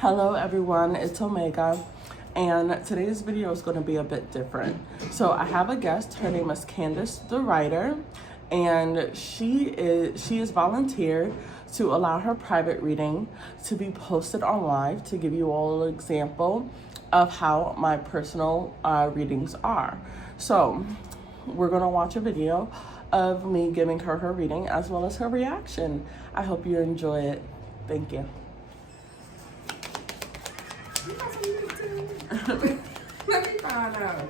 Hello everyone, it's Omega, and today's video is going to be a bit different. So I have a guest. Her name is Candice, the writer, and she is volunteered to allow her private reading to be posted on live to give you all an example of how my personal readings are. So we're going to watch a video of me giving her her reading as well as her reaction. I hope you enjoy it. Thank you. Let me find out.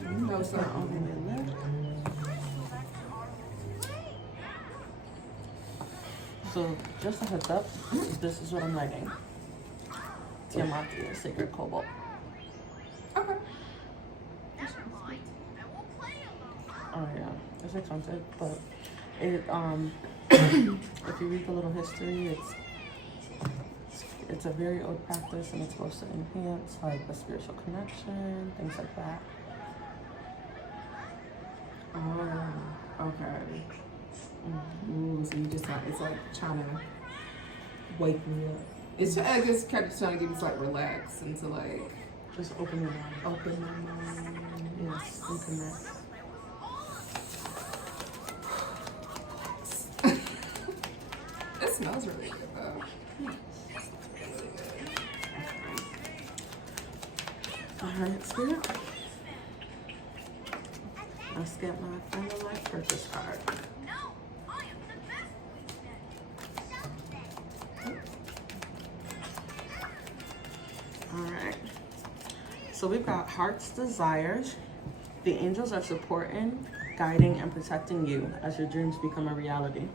You know something. So, just a heads up, this is what I'm writing. Tiamat, Sacred Cobalt. Okay. Oh yeah, it's expensive, but it if you read the little history, it's a very old practice, and it's supposed to enhance like a spiritual connection, things like that. Oh, okay. So you just it's like trying to wake me up. It's I guess kind of trying to get me to like relax and to like Just open your mind. open my mind. Yes, and connect. It smells really good though. Alright, Spirit. Let's get my final life purpose card. Alright. So we've got Heart's Desires. The angels are supporting, guiding, and protecting you as your dreams become a reality.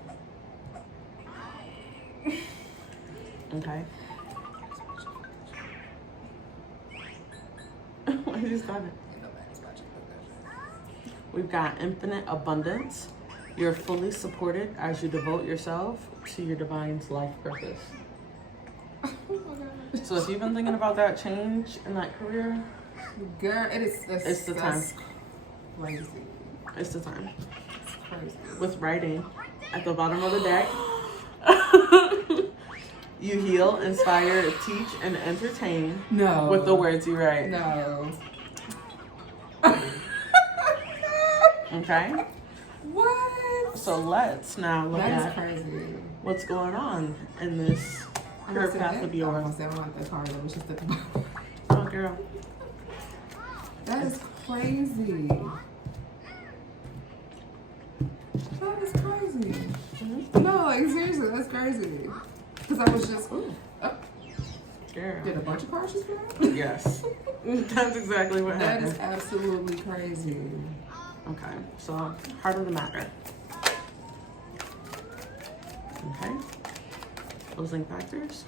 Okay. What you started? We've got infinite abundance. You're fully supported as you devote yourself to your divine's life purpose. So if you've been thinking about that change in that career, Girl, it's the time. Crazy. It's the time. It's crazy. With writing at the bottom of the deck. You heal, inspire, teach, and entertain No. with the words you write. No. Okay? What? So let's now look That is at crazy. what's going on in this career path of yours. I don't like that card. It was just at the bottom. Oh, girl. That is crazy. That is crazy. Mm-hmm. No, like seriously, that's crazy. Because I was just, Ooh. Girl. did a bunch of cards just come out? Yes. That's exactly what That happened. is absolutely crazy. Okay, so heart of the matter. Okay. Closing factors.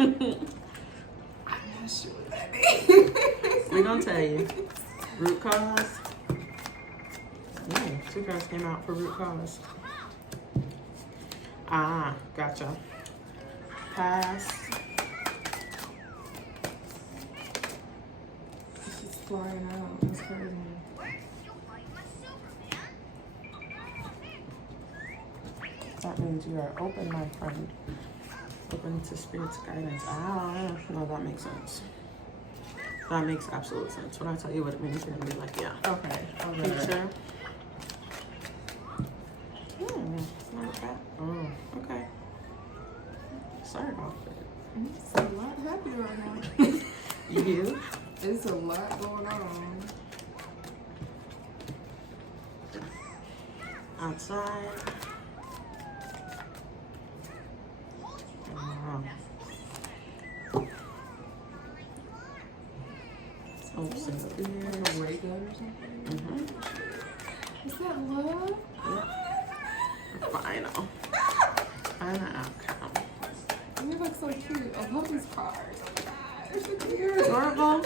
I'm not sure what that means. We're gonna tell you. Root cause. Ooh, 2 cards came out for root cause. Ah, gotcha. Past. It's just flying out. That's crazy. That means you are open, my friend. Open to spirit's guidance. Ah, no, that makes sense. That makes absolute sense. When I tell you what it means, you're gonna be like, yeah. Okay. Future. Not bad. Oh, okay. Sorry about that. It's a lot happening right now. You? It's a lot going on. Outside. Wow. Oh, single Like ear. a ray gun or something? Is that love? Final. Final outcome. You look so cute. I love these cards. Oh my god, they're so cute. Adorable.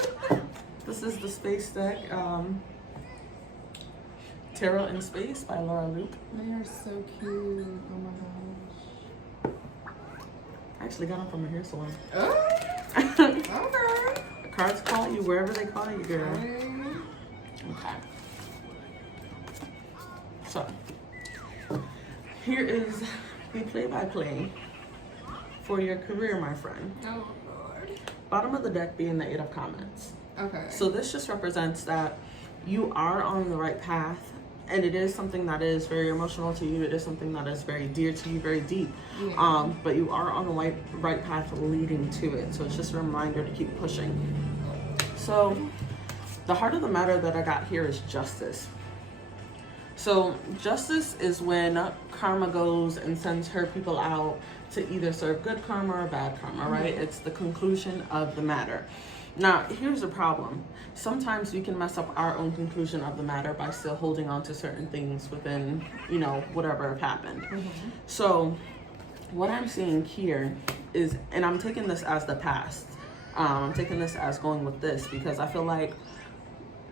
This is the space deck. Tarot in Space by Laura Luke. They are so cute. Oh my gosh. I actually got them from a hair salon. Oh, okay. The cards call you wherever they call you, girl. Okay. Okay. So, here is the play-by-play for your career, my friend. Oh, Lord. Bottom of the deck being the 8 of Comets. Okay. So this just represents that you are on the right path, and it is something that is very emotional to you. It is something that is very dear to you, very deep. Yeah. But you are on the right path leading to it. So it's just a reminder to keep pushing. So the heart of the matter that I got here is justice. So justice is when karma goes and sends her people out to either serve good karma or bad karma, right? It's the conclusion of the matter. Now, here's the problem. Sometimes we can mess up our own conclusion of the matter by still holding on to certain things within, you know, whatever happened. So what I'm seeing here is, and I'm taking this as the past. I'm taking this as going with this because I feel like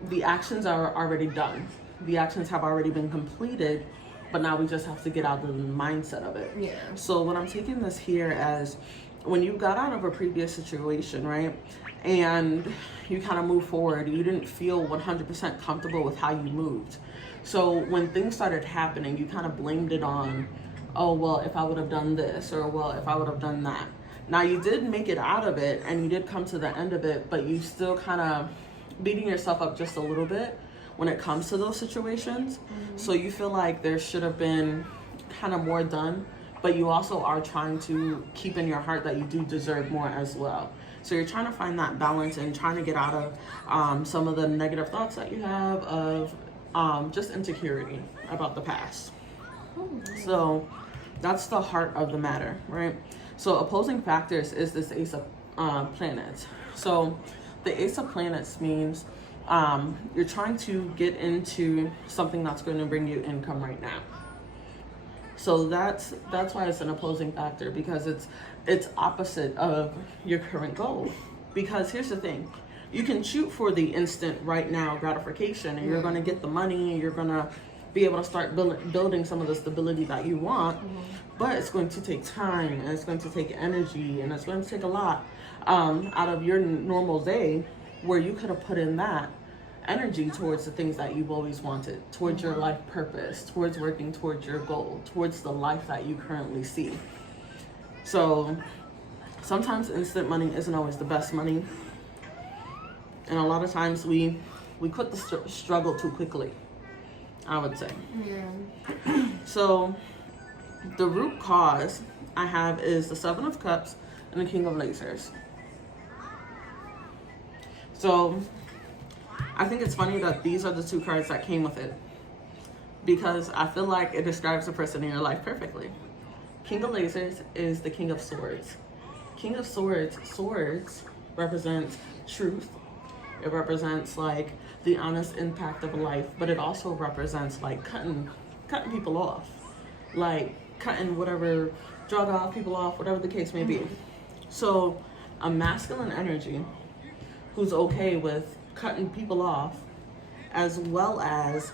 the actions are already done. The actions have already been completed, but now we just have to get out of the mindset of it. Yeah. So what I'm taking this here as when you got out of a previous situation, right? And you kind of move forward, you didn't feel 100% comfortable with how you moved. So when things started happening, you kind of blamed it on, oh, well, if I would have done this, or well, if I would have done that. Now you did make it out of it and you did come to the end of it, but you still kind of beating yourself up just a little bit when it comes to those situations. So you feel like there should have been kind of more done, but you also are trying to keep in your heart that you do deserve more as well. So you're trying to find that balance and trying to get out of some of the negative thoughts that you have of just insecurity about the past. So that's the heart of the matter, right? So opposing factors is this Ace of Planets. So the Ace of Planets means you're trying to get into something that's going to bring you income right now. So that's why it's an opposing factor, because it's opposite of your current goal. Because here's the thing, you can shoot for the instant right now gratification, and you're going to get the money, and you're going to be able to start building some of the stability that you want, but it's going to take time, and it's going to take energy, and it's going to take a lot out of your normal day, where you could have put in that energy towards the things that you've always wanted, towards your life purpose, towards working towards your goal, towards the life that you currently see. So sometimes instant money isn't always the best money, and a lot of times we quit the struggle too quickly, I would say. Yeah. So the root cause I have is the 7 of Cups and the King of Lasers. So I think it's funny that these are the 2 cards that came with it, because I feel like it describes the person in your life perfectly. King of Lasers is the King of Swords. King of Swords represents truth. It represents like the honest impact of life, but it also represents like cutting people off, like cutting whatever, drug off people off, whatever the case may be. So a masculine energy who's okay with cutting people off, as well as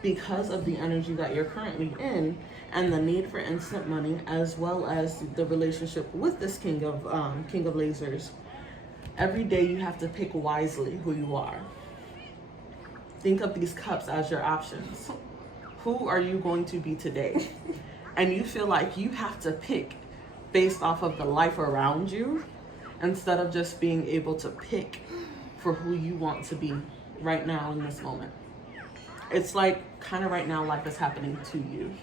because of the energy that you're currently in and the need for instant money, as well as the relationship with this King of Lasers. Every day you have to pick wisely who you are. Think of these cups as your options. Who are you going to be today? And you feel like you have to pick based off of the life around you, instead of just being able to pick for who you want to be right now in this moment. It's like kind of right now life is happening to you.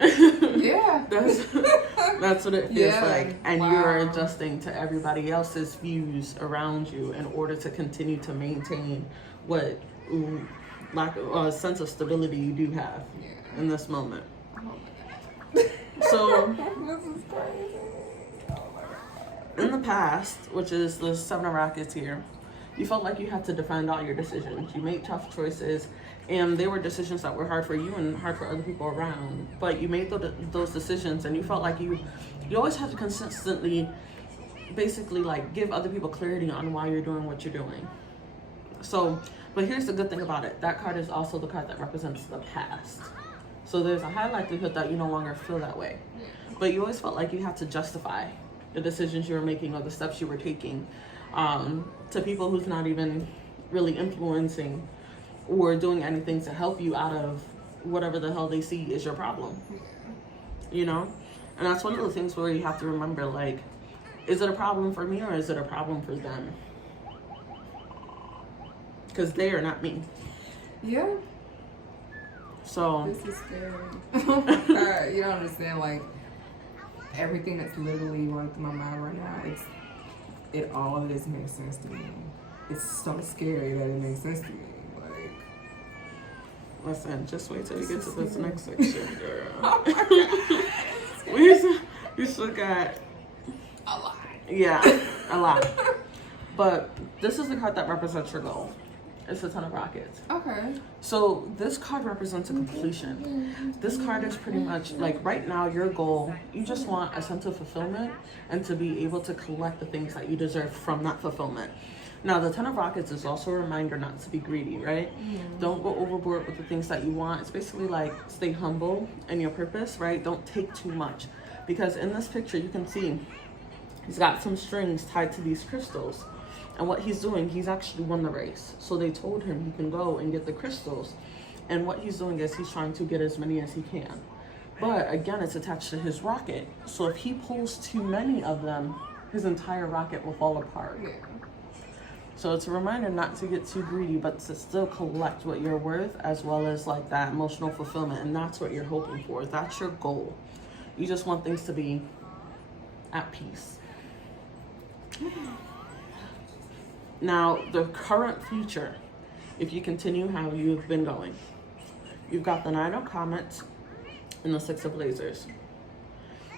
Yeah. That's what it feels like. And Wow. You're adjusting to everybody else's views around you in order to continue to maintain what sense of stability you do have in this moment. Oh my God. So This is crazy. Oh my God. in the past, which is the 7 of Rockets here, you felt like you had to defend all your decisions. You made tough choices, and they were decisions that were hard for you and hard for other people around. But you made those decisions, and you felt like you always have to consistently, basically, like give other people clarity on why you're doing what you're doing. So, but here's the good thing about it. That card is also the card that represents the past. So there's a high likelihood that you no longer feel that way. But you always felt like you had to justify the decisions you were making or the steps you were taking to people who's not even really influencing or doing anything to help you out of whatever the hell they see is your problem. You know? And that's one of the things where you have to remember, like, is it a problem for me or is it a problem for them? Because they are not me. Yeah. So. This is scary. Oh my God. You don't understand, like, everything that's literally running through my mind right now, all of this makes sense to me. It's so scary that it makes sense to me. Like, listen, just wait till you get to this next section, girl. Oh my God. we still got a lot. Yeah, a lot. But this is the card that represents your goal. It's the Ten of Rockets. Okay. So this card represents a completion. This card is pretty much like right now your goal, you just want a sense of fulfillment and to be able to collect the things that you deserve from that fulfillment. Now the Ten of Rockets is also a reminder not to be greedy, right? Don't go overboard with the things that you want. It's basically like stay humble in your purpose, right? Don't take too much. Because in this picture you can see he's got some strings tied to these crystals. And what he's doing, he's actually won the race. So they told him he can go and get the crystals. And what he's doing is he's trying to get as many as he can. But again, it's attached to his rocket. So if he pulls too many of them, his entire rocket will fall apart. Yeah. So it's a reminder not to get too greedy, but to still collect what you're worth, as well as like that emotional fulfillment. And that's what you're hoping for. That's your goal. You just want things to be at peace. Now, the current future, if you continue how you've been going, you've got the Nine of Comets and the Six of Blazers.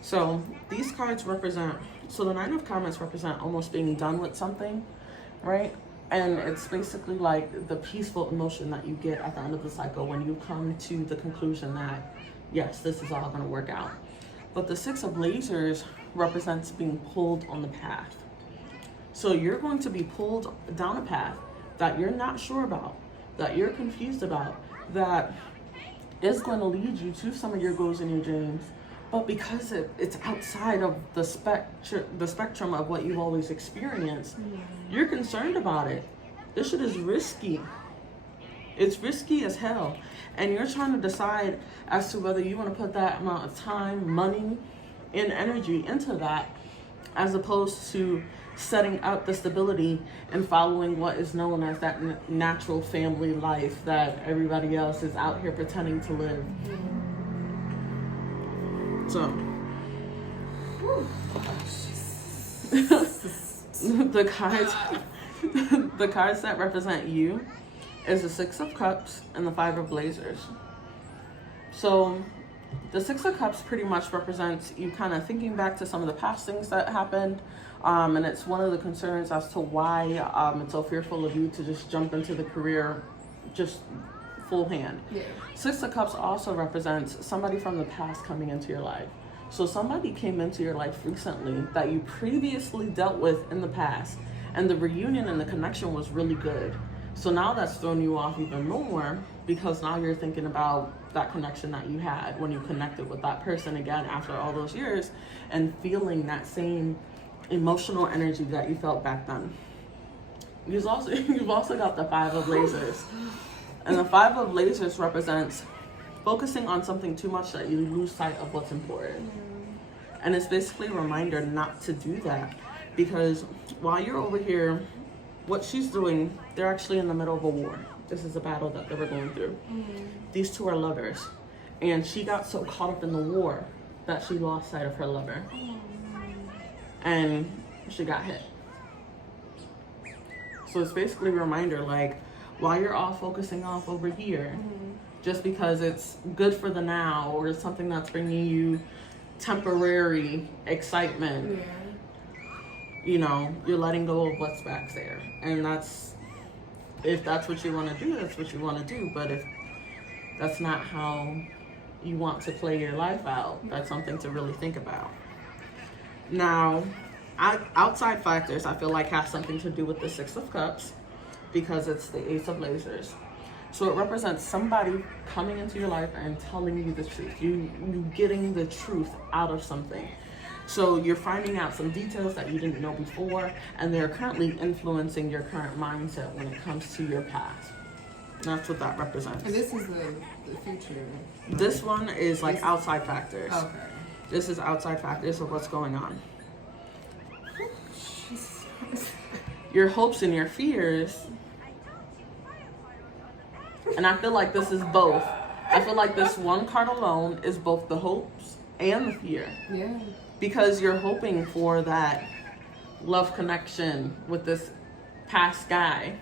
So these cards represent, so the Nine of Comets represent almost being done with something, right? And it's basically like the peaceful emotion that you get at the end of the cycle when you come to the conclusion that, yes, this is all going to work out. But the Six of Blazers represents being pulled on the path. So you're going to be pulled down a path that you're not sure about, that you're confused about, that is going to lead you to some of your goals and your dreams. But because it's outside of the spectrum of what you've always experienced, you're concerned about it. This shit is risky. It's risky as hell. And you're trying to decide as to whether you want to put that amount of time, money, and energy into that, as opposed to setting up the stability and following what is known as that natural family life that everybody else is out here pretending to live. So, the cards that represent you is the Six of Cups and the Five of Blazers. So the Six of Cups pretty much represents you kind of thinking back to some of the past things that happened. And it's one of the concerns as to why it's so fearful of you to just jump into the career just full hand. Yeah. Six of Cups also represents somebody from the past coming into your life. So somebody came into your life recently that you previously dealt with in the past, and the reunion and the connection was really good. So now that's thrown you off even more, because now you're thinking about that connection that you had when you connected with that person again after all those years, and feeling that same emotional energy that you felt back then. You've also got the Five of Blazers. And the Five of Blazers represents focusing on something too much that you lose sight of what's important. And it's basically a reminder not to do that, because while you're over here, what she's doing, they're actually in the middle of a war. This is a battle that they were going through. These two are lovers. And she got so caught up in the war that she lost sight of her lover. And she got hit. So it's basically a reminder, like, while you're all focusing off over here, just because it's good for the now or something that's bringing you temporary excitement, you know, you're letting go of what's back there. And that's, if that's what you want to do, that's what you want to do. But if that's not how you want to play your life out, that's something to really think about. Now, outside factors, I feel like have something to do with the Six of Cups, because it's the Ace of Blazers. So it represents somebody coming into your life and telling you the truth. You getting the truth out of something. So you're finding out some details that you didn't know before, and they're currently influencing your current mindset when it comes to your past. That's what that represents. And this is the future. This one is like outside factors. Okay. This is outside factors of what's going on. Your hopes and your fears. And I feel like this is both. I feel like this one card alone is both the hopes and the fear. Yeah. Because you're hoping for that love connection with this past guy.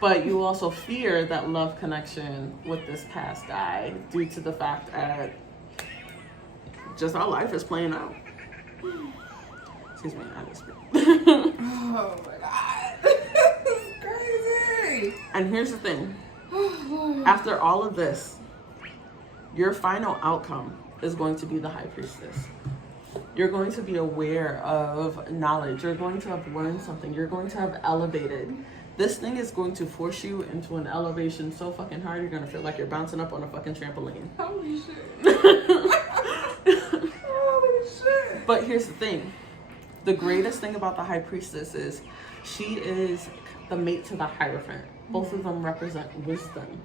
But you also fear that love connection with this past guy due to the fact that just how life is playing out. Excuse me, I just Oh my God. This is crazy. And here's the thing. After all of this, your final outcome is going to be the High Priestess. You're going to be aware of knowledge. You're going to have learned something. You're going to have elevated. This thing is going to force you into an elevation so fucking hard, you're going to feel like you're bouncing up on a fucking trampoline. Holy shit. Holy shit. But here's the thing. The greatest thing about the High Priestess is she is the mate to the Hierophant. Both of them represent wisdom.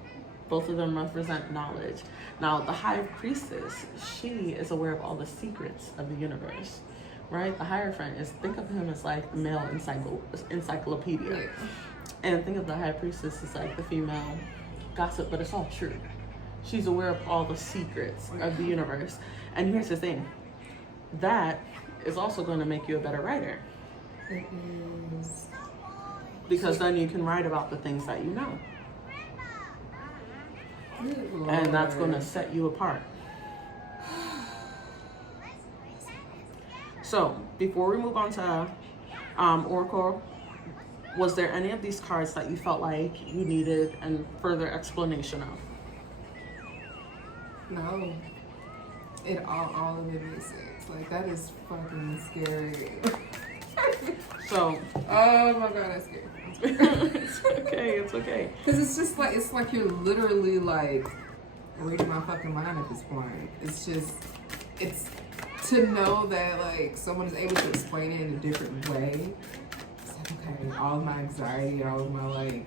Both of them represent knowledge. Now, the High Priestess, she is aware of all the secrets of the universe, right? The Hierophant is, think of him as like the male encyclopedia. Yeah. And think of the High Priestess as like the female gossip, but it's all true. She's aware of all the secrets of the universe. And here's the thing. That is also going to make you a better writer. It is. Because then you can write about the things that you know. Good Lord. And that's going to set you apart. So, before we move on to Oracle, was there any of these cards that you felt like you needed and further explanation of? No. All of it makes sense. Like, that is fucking scary. So, Oh my God, that's scary. it's okay. Because it's like you're literally like reading my fucking mind at this point. It's to know that like someone is able to explain it in a different way. It's like, okay, all of my anxiety, all of my like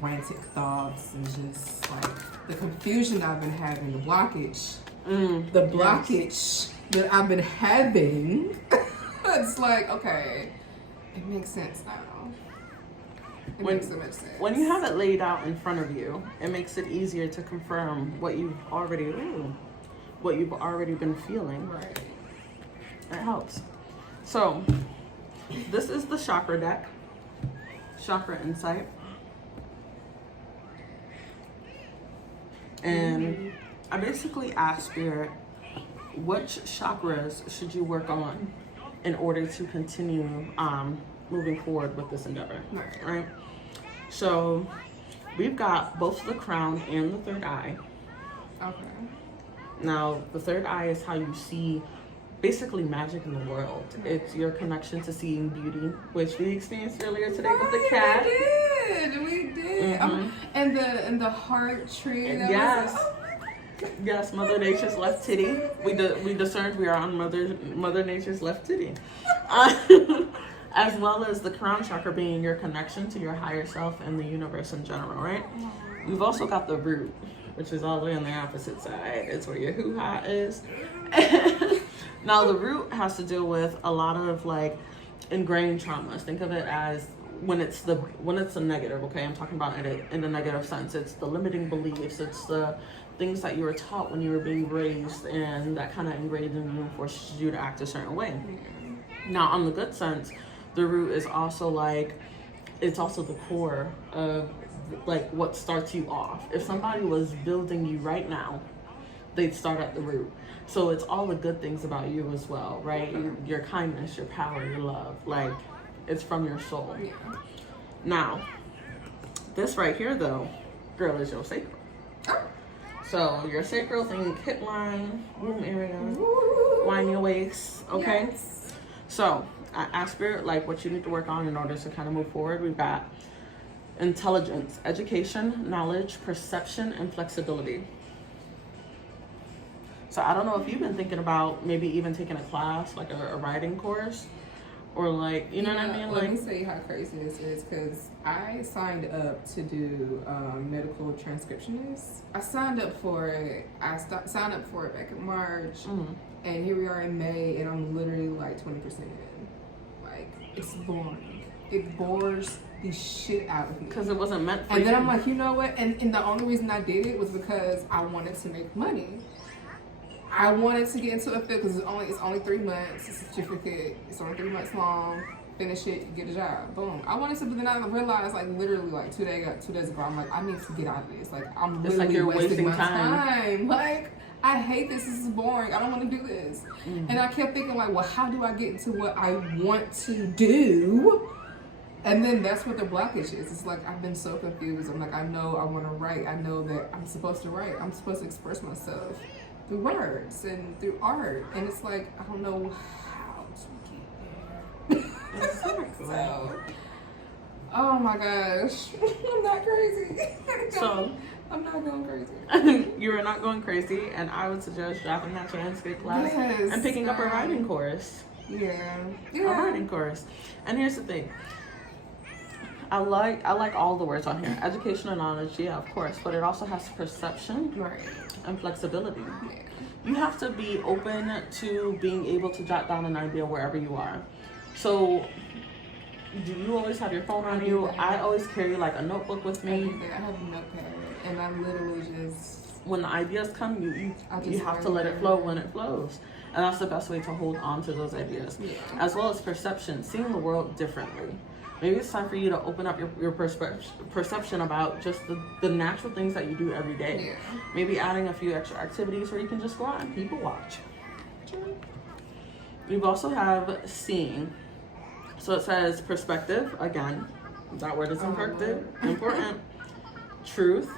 frantic thoughts, and just like the confusion I've been having, the blockage, that I've been having. It's like, okay, it makes sense now. It makes so much sense. When you have it laid out in front of you, it makes it easier to confirm what you've already been feeling. Right. It helps. So, this is the chakra deck. Chakra Insight. And I basically asked Spirit, which chakras should you work on in order to continue moving forward with this endeavor, right? So we've got both the crown and the third eye. Okay. Now, the third eye is how you see basically magic in the world. It's your connection to seeing beauty, which we experienced earlier today with the cat. We did. Mm-hmm. And the heart tree. Yes. Yes, Mother Nature's left titty. We discerned we are on Mother Nature's left titty. As well as the crown chakra being your connection to your higher self and the universe in general, right? We've also got the root, which is all the way on the opposite side. It's where your hoo-ha is. Now, the root has to deal with a lot of like ingrained traumas. Think of it as when it's a negative, okay? I'm talking about it in a negative sense. It's the limiting beliefs. It's the things that you were taught when you were being raised, and that kind of ingrained in you and forces you to act a certain way. Now, on the good sense, the root is also like, it's also the core of like what starts you off. If somebody was building you right now, they'd start at the root. So it's all the good things about you as well, right? Your kindness, your power, your love, like it's from your soul. Yeah. Now, this right here though, girl, is your sacral. So your sacral, think hip line, womb area, wind your waist, okay? Yes. So I asked Spirit like what you need to work on in order to kind of move forward. We've got intelligence, education, knowledge, perception, and flexibility. So I don't know if you've been thinking about maybe even taking a class, like a writing course. or like, you know what I mean? Let Like, me tell you how crazy this is, because I signed up to do medical transcriptionist. I signed up for it. Signed up for it back in March, and here we are in May, and I'm literally like 20% in. Like, it's boring. It bores the shit out of me. because it wasn't meant for you. And then I'm like, you know what? And the only reason I did it was because I wanted to make money. I wanted to get into a field because it's only 3 months. It's a certificate. It's only 3 months long. Finish it, you get a job. Boom. I wanted to, but then I realized, like, literally, like, 2 days ago, I'm like, I need to get out of this. Like, I'm literally like you're wasting my time. time. Like, I hate this. This is boring. I don't want to do this. And I kept thinking, like, well, how do I get into what I want to do? And then that's what the blockage is. It's like, I've been so confused. I'm like, I know I want to write. I know that I'm supposed to write. I'm supposed to express myself through words and through art. And it's like, I don't know how to get there. So, oh my gosh. I'm not crazy. So, I'm not going crazy. you are not going crazy, and I would suggest dropping that transcript class and picking up a writing course. Yeah. A writing course. And here's the thing. I like all the words on here. Education and knowledge, yeah, of course, but it also has perception and flexibility. Yeah. You have to be open to being able to jot down an idea wherever you are. So, do you always have your phone on you? I always carry like a notebook with me. I have a notepad, and I literally just... When the ideas come, you have to let it flow when it flows. And that's the best way to hold on to those ideas. Yeah. As well as perception, seeing the world differently. Maybe it's time for you to open up your perception about just the natural things that you do every day. Yeah. Maybe adding a few extra activities where you can just go out and people watch. We also have seeing. So it says perspective, again, that word is important. Truth.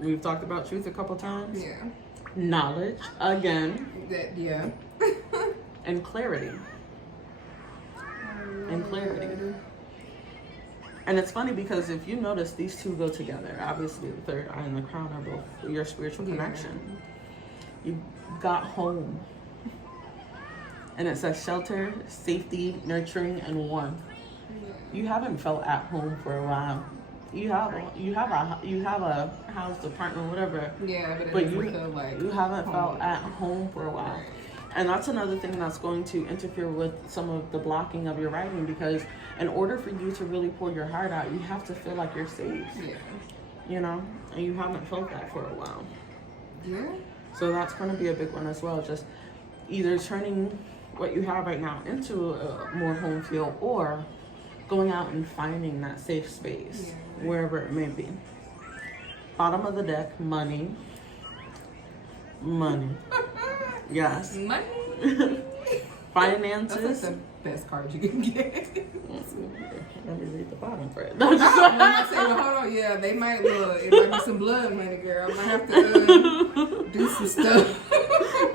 We've talked about truth a couple times. Yeah. Knowledge, again. Yeah. And clarity. And it's funny because if you notice, these two go together. Obviously, the third eye and the crown are both your spiritual connection. You got home. And it says shelter, safety, nurturing, and warmth. You haven't felt at home for a while. You have a house, apartment, whatever. Yeah, but it you feel like you haven't home. felt at home for a while. And that's another thing that's going to interfere with some of the blocking of your writing, because in order for you to really pour your heart out, you have to feel like you're safe. Yeah. You know? And you haven't felt that for a while. Yeah. So that's going to be a big one as well. Just either turning what you have right now into a more home feel, or going out and finding that safe space, wherever it may be. Bottom of the deck, money. Yes. Money. Finances. That's like the best card you can get. Let me read the bottom for it. I say, well, hold on. Yeah, they might look. It might be some blood money, girl. I might have to do some stuff.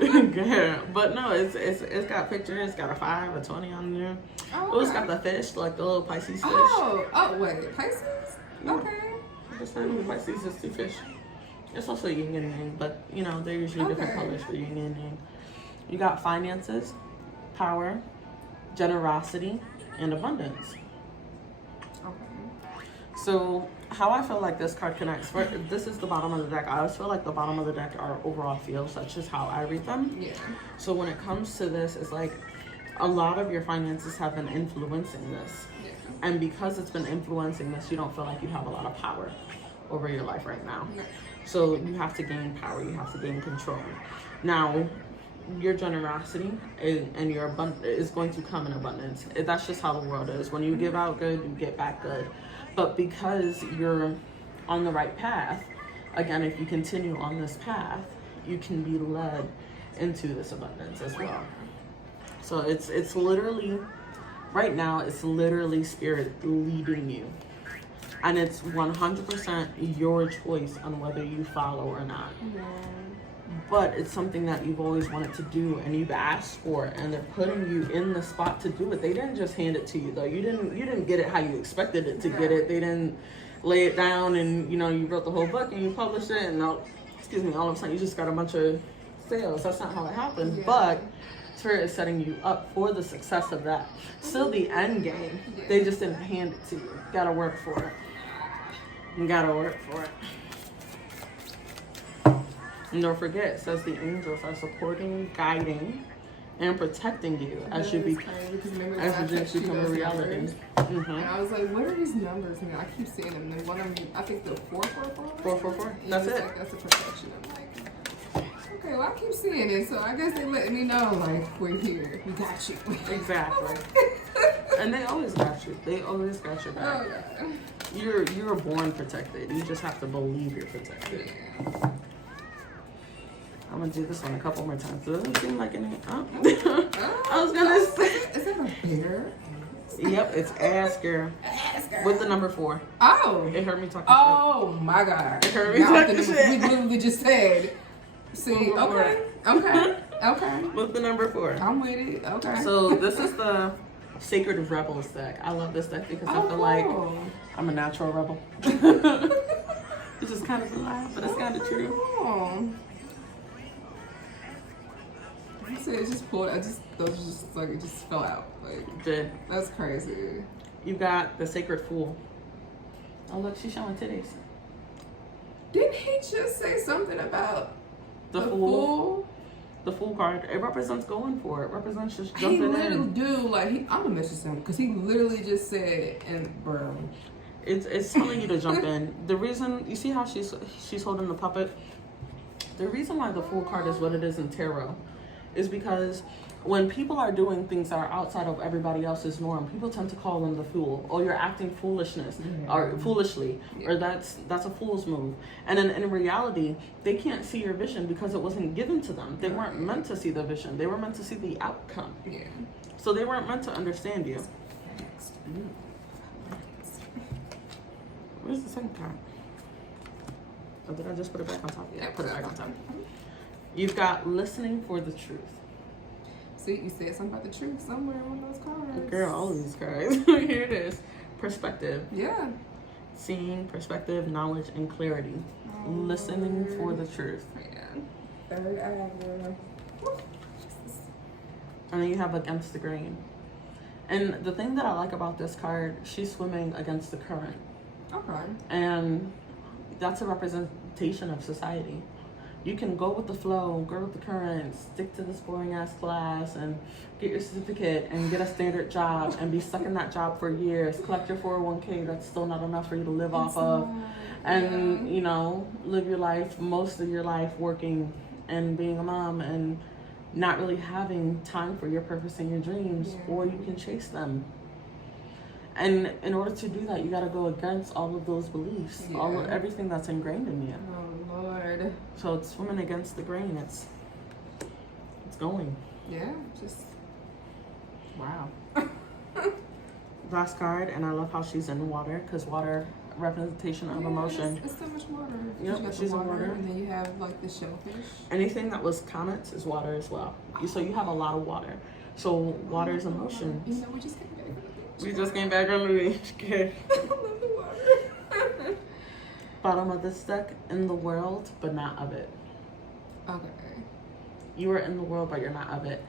Girl. But no, it's got pictures. It's got a 5, a 20 on there. Oh, It's got the fish, like the little Pisces fish. Oh, wait, Pisces? Okay. The sign of Pisces is 2 fish. It's also yin and yang, but you know, they're usually different colors for yin and yang. You got finances, power, generosity, and abundance. Okay. So how I feel like this card connects, this is the bottom of the deck. I always feel like the bottom of the deck are overall feels. That's just how I read them. Yeah. So when it comes to this, it's like a lot of your finances have been influencing this. Yeah. And because it's been influencing this, you don't feel like you have a lot of power over your life right now. No. So you have to gain power, you have to gain control. Now, your generosity and your abundance is going to come in abundance. That's just how the world is. When you give out good, you get back good. But because you're on the right path, again, if you continue on this path, you can be led into this abundance as well. So it's literally, right now, it's literally spirit leading you. And it's 100% your choice on whether you follow or not. Yeah. But it's something that you've always wanted to do and you've asked for it, and they're putting you in the spot to do it. They didn't just hand it to you though. You didn't get it how you expected it to get it. They didn't lay it down and you wrote the whole book and you published it and all of a sudden you just got a bunch of sales. That's not how it happened. Yeah. But Spirit is setting you up for the success of that. Still the end game. They just didn't hand it to you. You gotta work for it. You gotta work for it. And don't forget, it says the angels are supporting, guiding, and protecting you as you become a reality. And I was like, what are these numbers? And I keep seeing them. And one of them, I think the 444. 444. That's it. Like, that's a protection. I'm like, okay, well, I keep seeing it, so I guess they letting me know, like, we're here. We got you. Exactly. And they always got you. They always got your back. Oh, God. You're born protected. You just have to believe you're protected. Yeah. I'm gonna do this one a couple more times. Doesn't seem like any. Oh. I was gonna say. Is that a bear? Yep, it's Asker. With the number 4. Oh. It heard me talking. Oh my God. It heard me talking shit. We literally just said. See, okay. With the number 4. I'm with it. Okay. So this is the Sacred Rebels deck. I love this deck because I feel like I'm a natural rebel. Which is kind of a lie, but it's kind of true. Oh. I said it just pulled. Those just like it just fell out. Like Did. That's crazy. You got the Sacred Fool. Oh look, she's showing titties. Didn't he just say something about The Fool? The Fool card. It represents going for it. It represents just jumping in. He literally do like I'm gonna message him because he literally just said bro. It's telling you to jump in. The reason you see how she's holding the puppet. The reason why the Fool card is what it is in tarot is because when people are doing things that are outside of everybody else's norm, people tend to call them the fool. Or you're acting foolishness or foolishly, or that's a fool's move. And in reality, they can't see your vision because it wasn't given to them. They weren't meant to see the vision. They were meant to see the outcome. Yeah. So they weren't meant to understand you. Where's the second card? Or did I just put it back on top? Yeah, put it back on top. You've got listening for the truth. See, you said something about the truth somewhere on those cards. Girl, all of these cards. Here it is. Perspective. Yeah. Seeing, perspective, knowledge, and clarity. Listening for the truth. Yeah. Third eye. And then you have against the grain. And the thing that I like about this card, she's swimming against the current. Okay. And that's a representation of society. You can go with the flow, go with the current, stick to this boring ass class and get your certificate and get a standard job and be stuck in that job for years, collect your 401k that's still not enough for you to live off of, and you know, live your life, most of your life working and being a mom and not really having time for your purpose and your dreams, or you can chase them. And in order to do that, you got to go against all of those beliefs, everything that's ingrained in you. Oh Lord. So it's swimming against the grain. It's going. Yeah, just wow. Last card, and I love how she's in water because water representation of emotion. It's so much water. Yep, you got she's the in water. and then you have like the shellfish. Anything that was comets is water as well. So you have a lot of water. So water is emotion. You know, we just came back from the beach. We just came back from the beach. Good. I love the water. Bottom of this deck, in the world, but not of it. Okay. You are in the world, but you're not of it.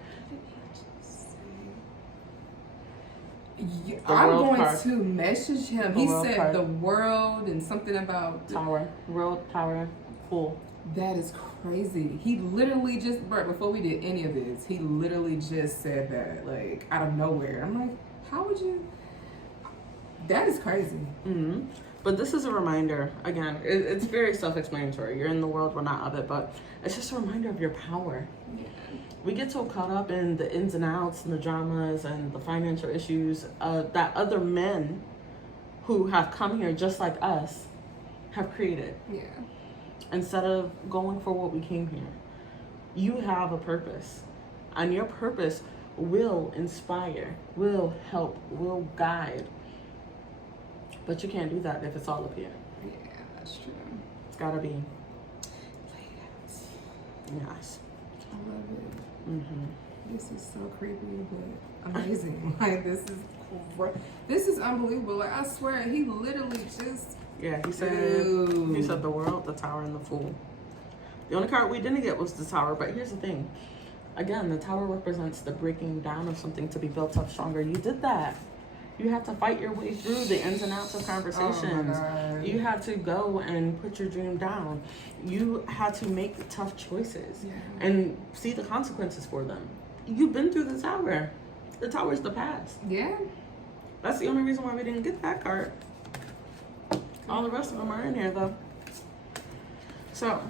Yeah, I'm going to message him. He said card. the world and something about Tower. World, power, fool. That is crazy. He literally just, before we did any of this, he literally just said that, like, out of nowhere. I'm like, how would you? That is crazy. Mm-hmm. But this is a reminder, again, it's very self-explanatory. You're in the world, we're not of it, but it's just a reminder of your power. Yeah. We get so caught up in the ins and outs and the dramas and the financial issues that other men who have come here just like us have created. Yeah. Instead of going for what we came here. You have a purpose. And your purpose will inspire, will help, will guide. But you can't do that if it's all up here. Yeah, that's true. It's gotta be. Yes. Yes. I love it. Mm-hmm. This is so creepy, but amazing. Like, this is unbelievable. Like, I swear, he literally just. Yeah, he said the world, the tower, and the fool. The only card we didn't get was the tower, but here's the thing. Again, the Tower represents the breaking down of something to be built up stronger. You did that. You had to fight your way through the ins and outs of conversations. Oh, you had to go and put your dream down. You had to make tough choices and see the consequences for them. You've been through the Tower. The Tower's the past. Yeah. That's the only reason why we didn't get that card. All the rest of them are in here, though. So,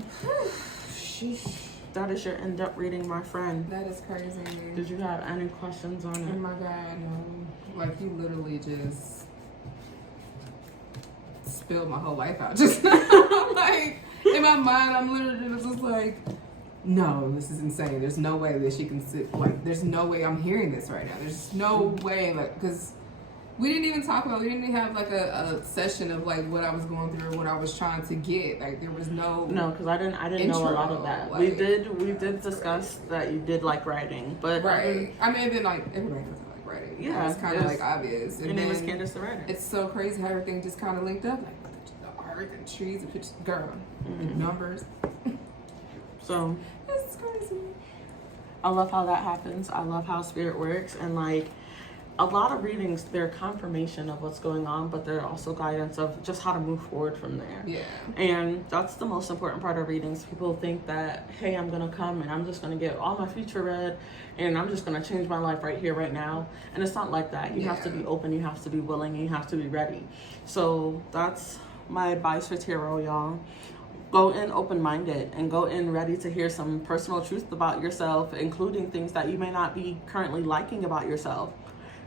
that is your in-depth reading, my friend. That is crazy. Did you have any questions on it? Oh my God, no. Like, you literally just spilled my whole life out just now. Like, in my mind, I'm literally just like, no, this is insane. There's no way that she can sit, like, there's no way I'm hearing this right now. There's no way, like, because we didn't even talk about, we didn't even have, like, a session of, like, what I was going through, what I was trying to get. Like, there was no because I didn't know a lot of that. Like, we did discuss that you did like writing, but right. I mean, then, like, everybody doesn't like writing. Yeah, it's kind of, like, obvious. Your name is Candice the writer. It's so crazy how everything just kind of linked up, like, the art and trees and pictures, girl, and numbers. So, this is crazy. I love how that happens. I love how spirit works, and like a lot of readings, they're confirmation of what's going on, but they're also guidance of just how to move forward from there. Yeah. And that's the most important part of readings. People think that, hey, I'm gonna come and I'm just gonna get all my future read and I'm just gonna change my life right here, right now. And it's not like that. You have to be open, you have to be willing, you have to be ready. So that's my advice for tarot, y'all. Go in open-minded and go in ready to hear some personal truth about yourself, including things that you may not be currently liking about yourself.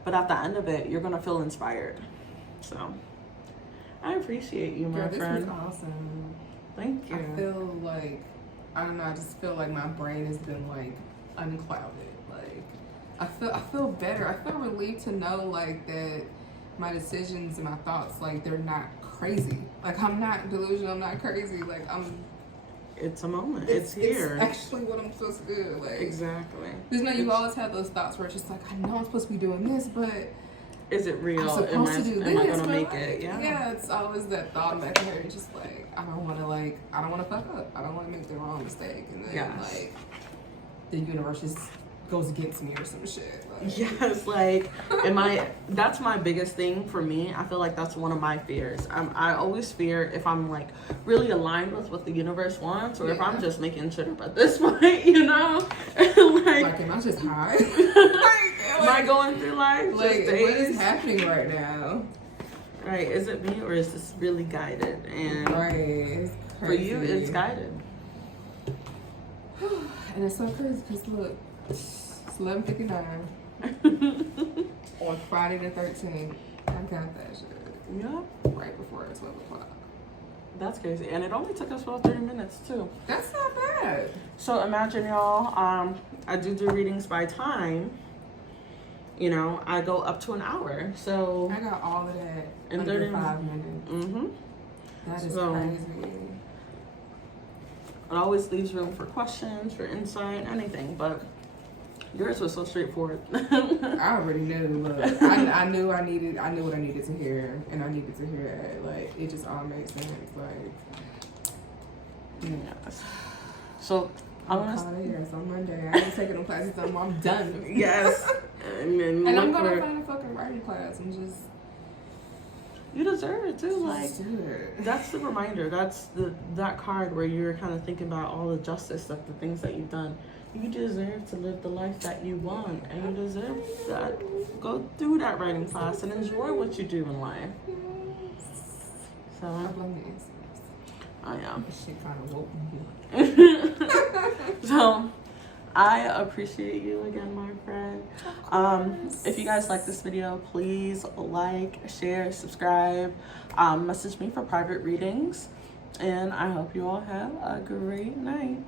But at the end of it, you're going to feel inspired. So, I appreciate you, my friend. This was awesome. Thank you. I feel like, I don't know, I just feel like my brain has been, like, unclouded. Like, I feel better. I feel relieved to know, like, that my decisions and my thoughts, like, they're not crazy. Like, I'm not delusional, I'm not crazy. Like, it's a moment. It's here. It's actually what I'm supposed to do. Like, exactly. Because you always have those thoughts where it's just like, I know I'm supposed to be doing this, but is it real? I'm supposed to do this. Am I gonna make like, it? Yeah, it's always that thought in the back of my head. It's just like, I don't want to fuck up. I don't want to make the wrong mistake. And then like the universe just goes against me or some shit. Like. Yes, like, that's my biggest thing for me. I feel like that's one of my fears. I always fear if I'm like really aligned with what the universe wants, or if I'm just making shit up at this point, you know? like am I just high? Am I going through life? Like, what is happening right now? Right, is it me or is this really guided? And it's crazy. For you, it's guided. And it's so crazy because look, it's 11:59 on Friday the 13th. I got that shit. Yeah. Right before 12 o'clock. That's crazy. And it only took us about 30 minutes too. That's not bad. So imagine, y'all, I do readings by time. You know, I go up to an hour. So I got all of that in under 30 5 minutes. Mm-hmm. That is crazy. It always leaves room for questions, for insight, anything, but yours was so straightforward. I already knew. Look, I knew what I needed to hear, and I needed to hear that. Like, it just all made sense. Like, yes. So I'm yes, on Monday. I ain't taking them classes anymore. I'm done. Yes. And I'm gonna find a fucking writing class and just. You deserve it too. Like, do it. That's the reminder. That's that card where you're kind of thinking about all the justice of the things that you've done. You deserve to live the life that you want, and you deserve that. Go through that writing class and enjoy what you do in life. So I blame the incense. I am. This shit kind of woke me up. So I appreciate you again, my friend. If you guys like this video, please like, share, subscribe, message me for private readings, and I hope you all have a great night.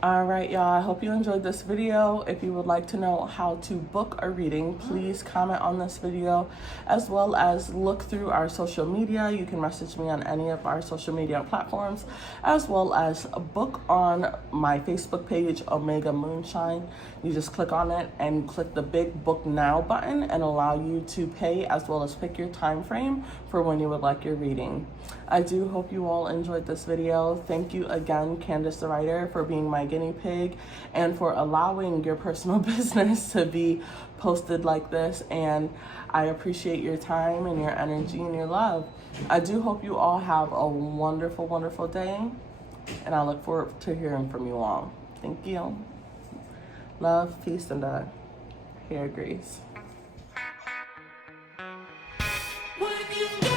All right, y'all, I hope you enjoyed this video. If you would like to know how to book a reading, please comment on this video, as well as look through our social media. You can message me on any of our social media platforms, as well as book on my Facebook page, Omega Moonshine. You just click on it and click the big book now button and allow you to pay, as well as pick your time frame for when you would like your reading. I do hope you all enjoyed this video. Thank you again, Candice the writer, for being my guinea pig and for allowing your personal business to be posted like this. And I appreciate your time and your energy and your love. I do hope you all have a wonderful, wonderful day, and I look forward to hearing from you all. Thank you. Love, peace, and hair grease. When you